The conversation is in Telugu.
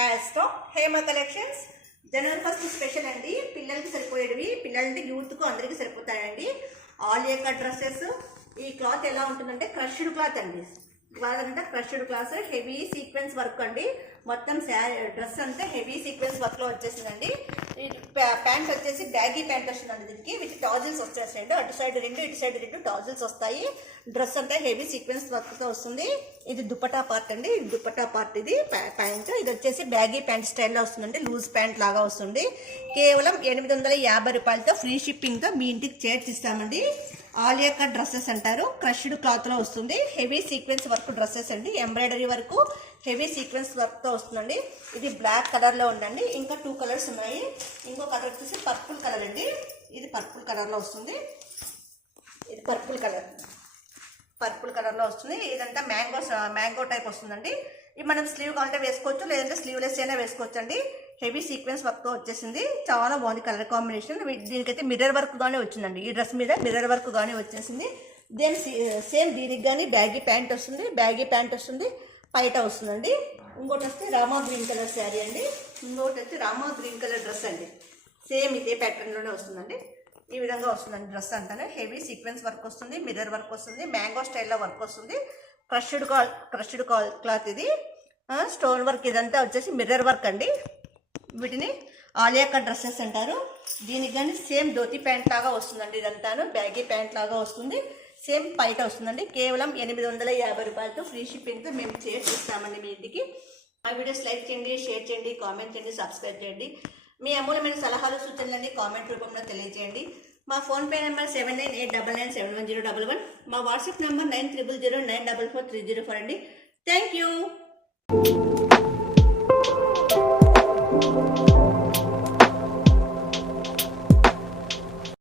Hash tag Hema collections. జనవరి ఫస్ట్ స్పెషల్ అండి. పిల్లలకి సరిపోయేవి, పిల్లలంటే యూత్కు అందరికీ సరిపోతాయండి. Alia cut dresses. ఈ క్లాత్ ఎలా ఉంటుందంటే క్రష్డ్ క్లాత్ అండి. క్లాత్ అంటే crushed cloth, heavy sequence work అండి. మొత్తం డ్రెస్ అంతా హెవీ సీక్వెన్స్ వర్క్ లో వచ్చేసిందండి. ప్యాంట్ వచ్చేసి బ్యాగీ ప్యాంట్ వస్తుందండి. దీనికి విత్ టాజిల్స్ వచ్చేసాయండి. అటు సైడ్ రెండు, ఇటు సైడ్ రెండు టాజిల్స్ వస్తాయి. డ్రెస్ అంతా హెవీ సీక్వెన్స్ వర్క్ తో వస్తుంది. ఇది దుపట్టా పార్ట్ అండి. ఇది దుపట్టా పార్ట్, ఇది ప్యాంట్. ఇది వచ్చేసి బ్యాగీ ప్యాంట్ స్టైల్లో వస్తుందండి. లూజ్ ప్యాంట్ లాగా వస్తుంది. కేవలం 850 రూపాయలతో ఫ్రీ షిప్పింగ్ తో మీ ఇంటికి చేర్చిస్తామండి. ఆలియా కట్ డ్రెస్సెస్ అంటారు. క్రష్డ్ క్లాత్ లో వస్తుంది. హెవీ సీక్వెన్స్ వర్క్ డ్రెస్సెస్ అండి. ఎంబ్రాయిడరీ వరకు హెవీ సీక్వెన్స్ వర్క్ తో వస్తుందండి. ఇది బ్లాక్ కలర్ లో ఉందండి. ఇంకా 2 కలర్స్ ఉన్నాయి. ఇంకో కలర్ వచ్చేసి పర్పుల్ కలర్ అండి. ఇది పర్పుల్ కలర్ లో వస్తుంది. ఇది పర్పుల్ కలర్ లో వస్తుంది. ఇదంతా మ్యాంగో టైప్ వస్తుందండి. ఇది మనం స్లీవ్ కావాలంటే వేసుకోవచ్చు, లేదంటే స్లీవ్లెస్ అయినా వేసుకోవచ్చు అండి. హెవీ సీక్వెన్స్ వర్క్ తో వచ్చేసింది. చాలా బాగుంది కలర్ కాంబినేషన్. దీనికైతే మిర్రర్ వర్క్ గానే వచ్చిందండి. ఈ డ్రెస్ మీద మిర్రర్ వర్క్ గానే వచ్చేసింది. దేని సేమ్ దీనికి కానీ బ్యాగీ ప్యాంట్ వస్తుంది. పైట వస్తుందండి. ఇంకోటి వస్తే రామా గ్రీన్ కలర్ శారీ అండి. ఇంకోటి వచ్చి రామా గ్రీన్ కలర్ డ్రెస్ అండి. సేమ్ ఇదే ప్యాటర్న్ లోనే వస్తుందండి. ఈ విధంగా వస్తుందండి డ్రెస్ అంతానే. హెవీ సీక్వెన్స్ వర్క్ వస్తుంది, మిర్రర్ వర్క్ వస్తుంది, మ్యాంగో స్టైల్లో వర్క్ వస్తుంది. క్రష్డ్ క్లాత్ ఇది. స్టోన్ వర్క్ ఇదంతా వచ్చేసి మిర్రర్ వర్క్ అండి. వీటిని ఆలియా కట్ డ్రెస్సెస్ అంటారు. దీనికి కానీ సేమ్ ధోతి ప్యాంట్ లాగా వస్తుందండి. ఇదంతాను బ్యాగీ ప్యాంట్ లాగా వస్తుంది. సేమ్ పైట వస్తుందండి. కేవలం 850 రూపాయలతో ఫ్రీ షిప్పింగ్తో మేము చేస్తామండి మీ ఇంటికి. మా వీడియోస్ లైక్ చేయండి, షేర్ చేయండి, కామెంట్ చేయండి, సబ్స్క్రైబ్ చేయండి. మీ అమూల్యమైన సలహాలు సూచనలన్నీ కామెంట్ రూపంలో తెలియజేయండి. మా ఫోన్పే నెంబర్ 7989997011. మా వాట్సాప్ నెంబర్ 9009444304 అండి. Thank you.